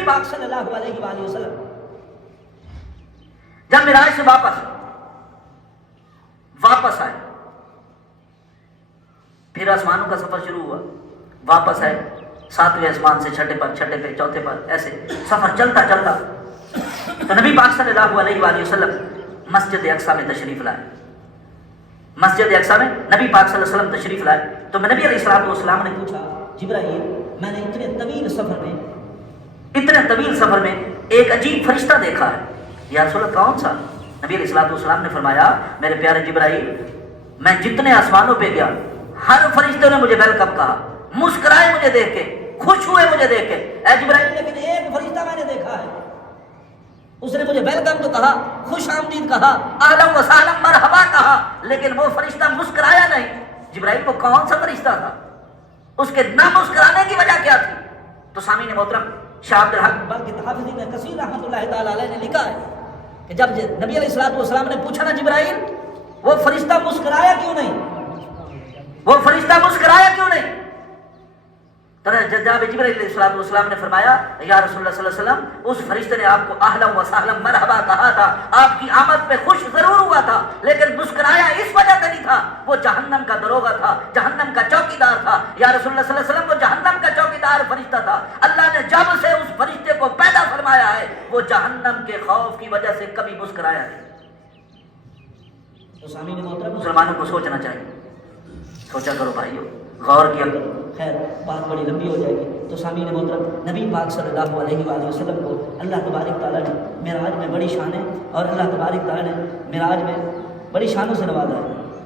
نبی پاک صلی اللہ علیہ وآلہ وسلم جب معراج سے واپس آئے، پھر آسمانوں کا سفر شروع ہوا، واپس آئے 7ویں آسمان سے چھٹے پر، چھٹے پہ، چوتھے پر، ایسے سفر چلتا چلتا تو نبی پاک صلی اللہ علیہ وآلہ وسلم مسجد اقصیٰ میں تشریف لائے۔ مسجد اقصیٰ میں نبی پاک صلی اللہ علیہ وسلم تشریف لائے تو نبی علیہ السلام نے پوچھا، جبرائیل میں نے اتنے طویل سفر میں ایک عجیب فرشتہ دیکھا ہے، یا رسول اللہ کون سا؟ نبی علیہ السلام نے فرمایا، میرے پیارے جبرائیل میں جتنے آسمانوں پہ گیا ہر فرشتے نے مجھے ویلکم کہا، مسکرائے مجھے دیکھ کے، خوش ہوئے مجھے دیکھ کے، اے جبرائیل لیکن ایک فرشتہ میں نے دیکھا ہے، اس نے مجھے ویلکم تو کہا، خوش آمدید کہا، اہلا و سہلا مرحبا کہا، لیکن وہ فرشتہ مسکرایا نہیں۔ جبرائیل کو کون سا فرشتہ تھا؟ اس کے نہ مسکرانے کی وجہ کیا تھی؟ تو سامعین محترم، شاہ عبد الحق بلکہ تحافظ ابن کثیر رحمۃ اللہ تعالی علیہ نے لکھا ہے کہ جب نبی علیہ السلام نے پوچھا نا جبرائیل وہ فرشتہ مسکرایا کیوں نہیں، وہ فرشتہ مسکرایا کیوں نہیں؟ تو جناب جبرائیل علیہ السلام نے فرمایا، یا رسول اللہ صلی اللہ علیہ وسلم اس فرشتے نے آپ کو اہلا و سہلا مرحبا کہا تھا، آپ کی آمد پہ خوش ضرور ہوا تھا، لیکن مسکرایا اس وجہ سے نہیں تھا، وہ جہنم کا دروغہ تھا، جہنم کا چوکیدار تھا۔ یا رسول اللہ صلی اللہ علیہ وسلم وہ جہنم کا چوکیدار فرشتہ تھا، اللہ نے جب سے اس فرشتے کو پیدا فرمایا ہے وہ جہنم کے خوف کی وجہ سے کبھی مسکرایا نہیں۔ تو سامعین محترم، مسلمانوں کو سوچنا چاہیے، سوچا کرو بھائیو، غور کیا کرو، خیر بات بڑی لمبی ہو جائے گی۔ تو سامعین محترم، نبی پاک صلی اللہ علیہ وآلہ وسلم کو اللہ تبارک تعالیٰ نے معراج میں بڑی شانیں اور اللہ تبارک تعالیٰ نے معراج میں بڑی شانوں سے نوازا ہے۔